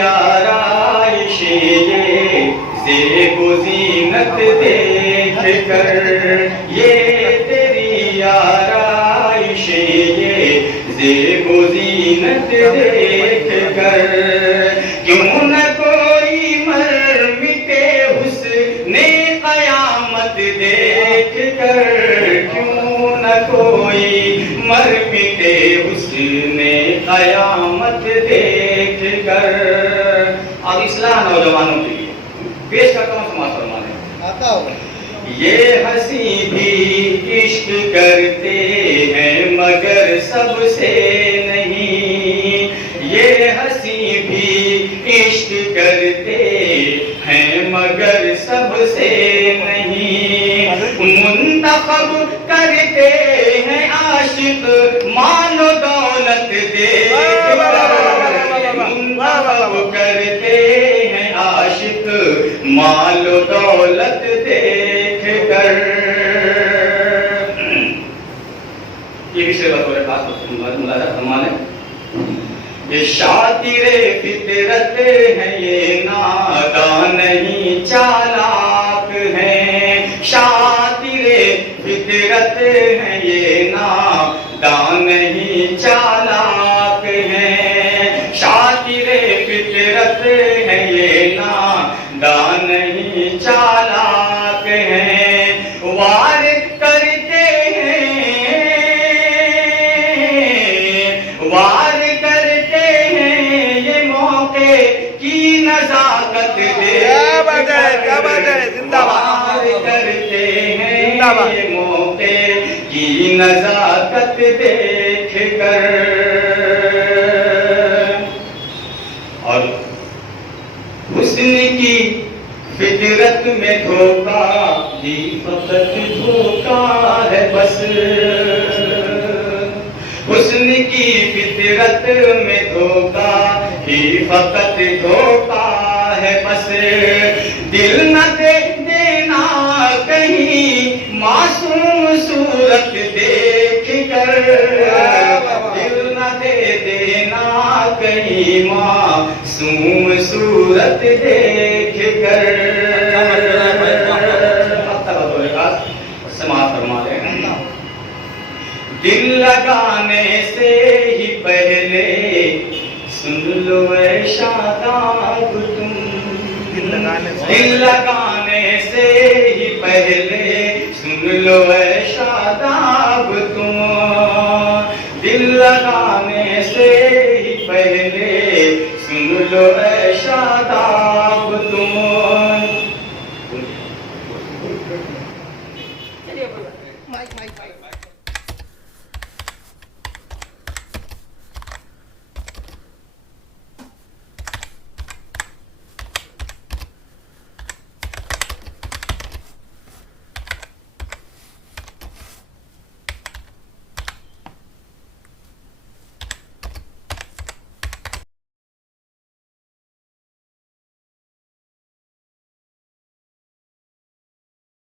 आराइश ये ज़ेब ज़ीनत देख कर, ये तेरी आराइश ये ज़ेब ज़ीनत देख कर, क्यों न कोई मर मिटे हुस्ने क़यामत देख कर, क्यों न कोई मर मिटे हुस्ने क़यामत देख कर। अब इस्लाह नौजवानों के लिए पेश करता हूँ, समाज फरमाने आता हो। ये हंसी भी इश्क करते हैं मगर सबसे नहीं, ये हंसी भी इश्क करते हैं मगर सबसे नहीं, मुंतखब करते हैं आशिक मानो दौलत देख कर, मुंतखब करते हैं आशिक मालो दौलत देख कर। ये विषय बतौर खास मुलाजा फरमाने, ये शातिरे फितरत है ये नादान नहीं चालाक है, शातिरे फितरत है ये नादान नहीं चालाक है, शातिरे फितरत है ये नादान नहीं चालाक है, वार करते हैं, वार की नजाकत दे, क्या बात है, जिंदाबाद करते हैं ये मौके की नजाकत देख कर। और हुस्न की फितरत में धोखा ही फकत धोखा है बस, हुस्न की फितरत में धोखा ही फकत धोखा है बस, दिल न दे देना कहीं मासूम सूरत देख कर, दिल न दे देना कहीं मासूम सूरत देख कर। समाज फरमा ले, दिल लगाने से ही पहले सुन लो ऐ शादाब तुम, दिल लगाने से ही पहले सुन लो ऐ शादाब तुम, दिल लगाने से ही पहले सुन लो ऐ शादाब तुम। माइक